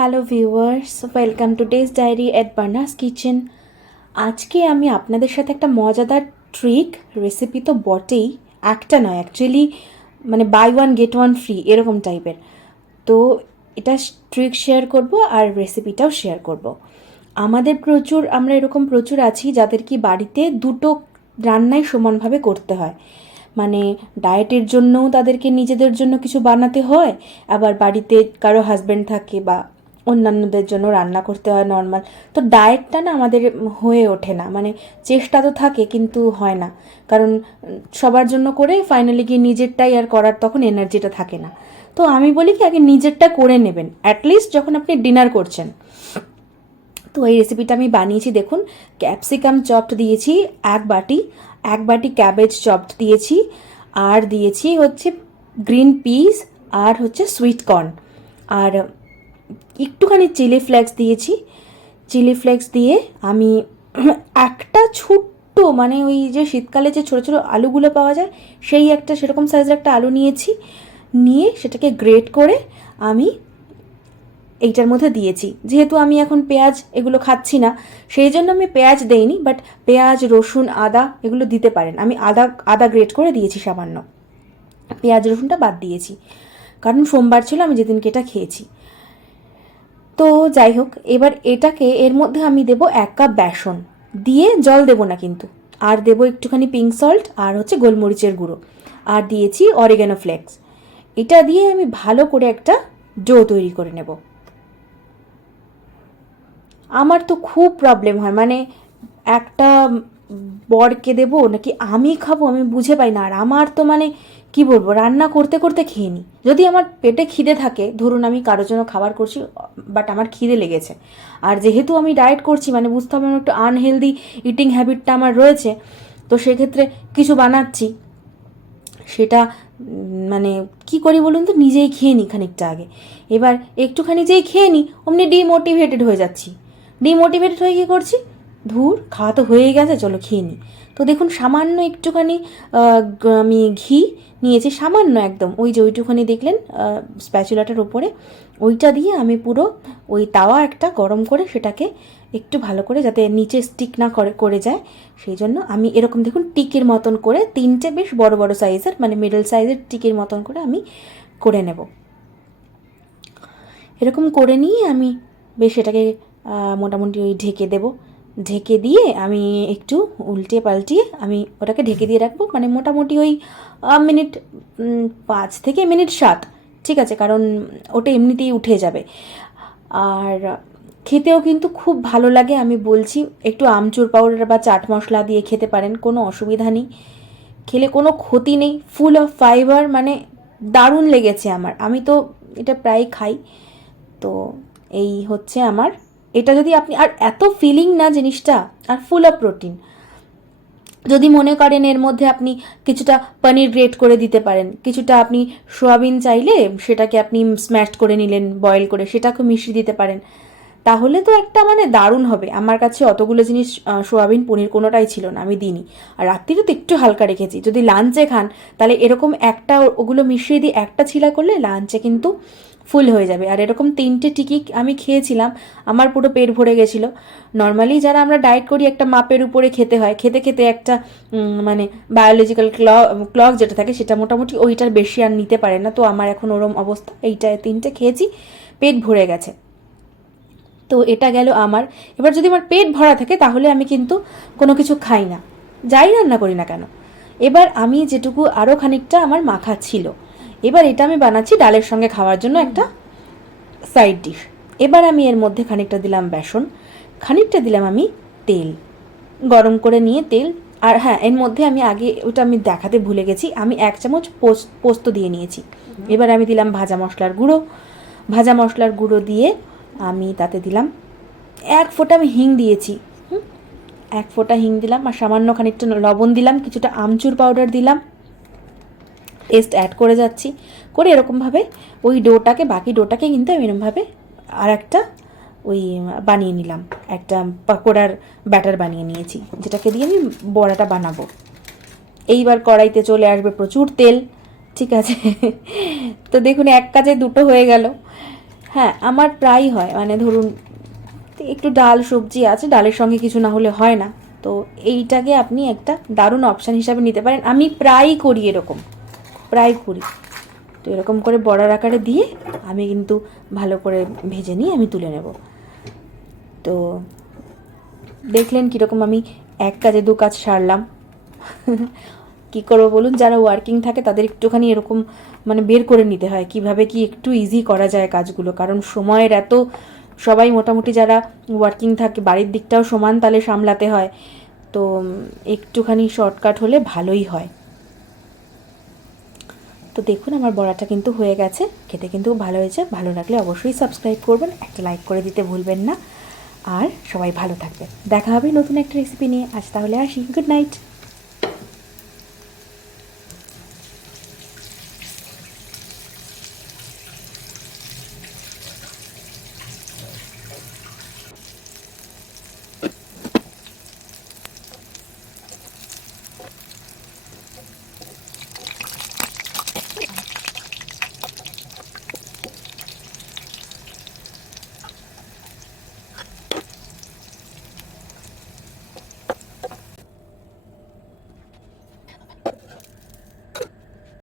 Hello viewers, welcome to taste diary at Barna's kitchen. আজকে আমি আপনাদের সাথে একটা মজাদার ট্রিক রেসিপি তো বটেই, একটা নয় অ্যাকচুয়ালি, মানে buy one get one free এরকম টাইপের। তো এটা ট্রিক শেয়ার করব আর রেসিপিটাও শেয়ার করব। আমরা এরকম প্রচুর আছি যাদের কি বাড়িতে দুটো রান্নাই সমানভাবে করতে হয়। মানে ডায়েটের জন্যও তাদেরকে নিজেদের জন্য কিছু বানাতে হয়, আবার বাড়িতে কারো হাজব্যান্ড থাকে বা অন্যান্যদের জন্য রান্না করতে হয় নর্মাল। তো ডায়েটটা না আমাদের হয়ে ওঠে না, মানে চেষ্টা তো থাকে কিন্তু হয় না, কারণ সবার জন্য করে ফাইনালি গিয়ে নিজেরটাই আর করার তখন এনার্জিটা থাকে না। তো আমি বলি কি আগে নিজেরটা করে নেবেন, অ্যাটলিস্ট যখন আপনি ডিনার করছেন। তো এই রেসিপিটা আমি বানিয়েছি, দেখুন। ক্যাপসিকাম চপড দিয়েছি এক বাটি ক্যাবেজ চপড দিয়েছি, আর দিয়েছি হচ্ছে গ্রিন পিস, আর হচ্ছে সুইট কর্ন, আর একটুখানি চিলি ফ্লেক্স দিয়েছি। চিলি ফ্লেক্স দিয়ে আমি একটা ছোট্ট, মানে ওই যে শীতকালে যে ছোটো ছোটো আলুগুলো পাওয়া যায়, সেই একটা সেরকম সাইজের একটা আলু নিয়েছি, নিয়ে সেটাকে গ্রেট করে আমি এইটার মধ্যে দিয়েছি। যেহেতু আমি এখন পেঁয়াজ এগুলো খাচ্ছি না, সেই জন্য আমি পেঁয়াজ দেইনি, বাট পেঁয়াজ, রসুন, আদা এগুলো দিতে পারেন। আমি আদা গ্রেট করে দিয়েছি সামান্য, পেঁয়াজ রসুনটা বাদ দিয়েছি, কারণ সোমবার ছিল আমি যেদিনকে এটা খেয়েছি। তো যাই হোক, এবার এটাকে এর মধ্যে আমি দেবো 1 কাপ বেসন, দিয়ে জল দেবো না কিন্তু, আর দেবো একটুখানি পিঙ্ক সল্ট, আর হচ্ছে গোলমরিচের গুঁড়ো, আর দিয়েছি অরিগ্যানো ফ্লেক্স। এটা দিয়ে আমি ভালো করে একটা ডো তৈরি করে নেব। আমার তো খুব প্রবলেম হয়, মানে একটা বরকে দেবো নাকি আমি খাবো আমি বুঝে পাই না। আর আমার তো মানে কি বলবো, রান্না করতে করতে খেয়ে নিই। যদি আমার পেটে খিদে থাকে, ধরুন আমি কারোর জন্য খাবার করছি বাট আমার খিদে লেগেছে, আর যেহেতু আমি ডায়েট করছি, মানে বুঝতে হবে আমার একটু আনহেলদি ইটিং হ্যাবিটটা আমার রয়েছে, তো সেক্ষেত্রে কিছু বানাচ্ছি, সেটা মানে কি করি বলুন তো, নিজেই খেয়ে নিই খানিকটা আগে। এবার একটুখানি যেই খেয়ে নিই অমনি ডিমোটিভেটেড হয়ে যাচ্ছি। ডিমোটিভেটেড হয়ে কী করছি, ধুর খাওয়া তো হয়েই গেছে, চলো খেয়ে নিই। তো দেখুন সামান্য একটুখানি আমি ঘি নিয়েছি, সামান্য একদম, ওই যে ওইটুখানি দেখলেন স্প্যাচুলাটার ওপরে, ওইটা দিয়ে আমি পুরো ওই তাওয়া একটা গরম করে সেটাকে একটু ভালো করে যাতে নিচে স্টিক না করে যায়, সেই জন্য আমি এরকম দেখুন টিকের মতন করে 3টে বেশ বড় বড় সাইজের, মানে মিডল সাইজের টিকের মতন করে আমি করে নেব। এরকম করে নিয়ে আমি বেশ এটাকে মোটামুটি ওই ঢেকে দেব। ঢেকে দিয়ে আমি একটু উল্টে পাল্টিয়ে আমি ওটাকে ঢেকে দিয়ে রাখবো, মানে মোটামুটি ওই মিনিট 5 থেকে মিনিট 7, ঠিক আছে, কারণ ওটা এমনিতেই উঠে যাবে। আর খেতেও কিন্তু খুব ভালো লাগে, আমি বলছি। একটু আমচুর পাউডার বা চাট মশলা দিয়ে খেতে পারেন, কোনো অসুবিধা নেই, খেলে কোনো ক্ষতি নেই, ফুল অফ ফাইবার, মানে দারুণ লেগেছে আমার। আমি তো এটা প্রায় খাই। তো এই হচ্ছে আমার এটা। যদি আপনি, আর এত ফিলিং না জিনিসটা, আর ফুল অফ প্রোটিন। যদি মনে করেন এর মধ্যে আপনি কিছুটা পনির গ্রেট করে দিতে পারেন, কিছুটা আপনি সোয়াবিন চাইলে সেটাকে আপনি স্ম্যাশ করে নিলেন, বয়েল করে সেটাকে মিশিয়ে দিতে পারেন, তাহলে তো একটা মানে দারুণ হবে। আমার কাছে অতগুলো জিনিস সোয়াবিন পনির কোনোটাই ছিল না, আমি দিইনি। আর রাত্রিরে তো একটু হালকা রেখেছি, যদি লাঞ্চে খান তাহলে এরকম একটা ওগুলো মিশিয়ে দিয়ে একটা ছিলা করলে লাঞ্চে কিন্তু ফুল হয়ে যাবে। আর এরকম 3টে টিকি আমি খেয়েছিলাম, আমার পুরো পেট ভরে গেছিলো। নর্মালি যারা আমরা ডায়েট করি একটা মাপের উপরে খেতে হয়, খেতে খেতে একটা মানে বায়োলজিক্যাল ক্লক যেটা থাকে সেটা মোটামুটি ওইটার বেশি আর নিতে পারে না। তো আমার এখন ওরম অবস্থা, এইটায় 3টে খেয়েছি, পেট ভরে গেছে। তো এটা গেল আমার। এবার যদি আমার পেট ভরা থাকে তাহলে আমি কিন্তু কোনো কিছু খাই না, যাই রান্না করি না কেন। এবার আমি যেটুকু আরও খানিকটা আমার মাখা ছিল, এবার এটা আমি বানাচ্ছি ডালের সঙ্গে খাওয়ার জন্য একটা সাইড ডিশ। এবার আমি এর মধ্যে খানিকটা দিলাম বেসন, খানিকটা দিলাম আমি তেল, গরম করে নিয়ে তেল। আর হ্যাঁ, এর মধ্যে আমি আগে ওটা আমি দেখাতে ভুলে গেছি, আমি 1 চামচ পোস্ত দিয়ে নিয়েছি। এবার আমি দিলাম ভাজা মশলার গুঁড়ো দিয়ে আমি তাতে দিলাম 1 ফোঁটা আমি হিং দিয়েছি, 1 ফোঁটা হিং দিলাম, আর সামান্য খানিকটা লবণ দিলাম, কিছুটা আমচুর পাউডার দিলাম, টেস্ট অ্যাড করে যাচ্ছি। করে এরকমভাবে ওই ডোটাকে, বাকি ডোটাকে কিন্তু আমি এরকমভাবে আর একটা ওই বানিয়ে নিলাম, একটা পাকোড়ার ব্যাটার বানিয়ে নিয়েছি, যেটাকে দিয়ে আমি বড়াটা বানাবো। এইবার কড়াইতে চলে আসবে প্রচুর তেল, ঠিক আছে। তো দেখুন এক কাজে দুটো হয়ে গেল। হ্যাঁ, আমার প্রায় হয়, মানে ধরুন একটু ডাল সবজি আছে, ডালের সঙ্গে কিছু না হলে হয় না, তো এইটাকে আপনি একটা দারুণ অপশান হিসাবে নিতে পারেন। আমি প্রায়ই করি এরকম, প্রায় করি। তো এরকম করে বড়ার আকারে দিয়ে আমি কিন্তু ভালো করে ভেজে নিয়ে আমি তুলে নেব। তো দেখলেন কীরকম আমি এক কাজে দু কাজ সারলাম। কী করবো বলুন, যারা ওয়ার্কিং থাকে তাদের একটুখানি এরকম মানে বের করে নিতে হয় কীভাবে কি একটু ইজি করা যায় কাজগুলো, কারণ সময়ের এত, সবাই মোটামুটি যারা ওয়ার্কিং থাকে বাড়ির দিকটাও সমান তালে সামলাতে হয়, তো একটুখানি শর্টকাট হলে ভালোই হয়। তো দেখুন আমার বড়াটা কিন্তু হয়ে গেছে, খেতে কিন্তু ভালো হয়েছে। ভালো লাগলে অবশ্যই সাবস্ক্রাইব করবেন, একটা লাইক করে দিতে ভুলবেন না। আর সবাই ভালো থাকবেন, দেখা হবে নতুন একটা রেসিপি নিয়ে। আজ তাহলে আসি, গুড নাইট।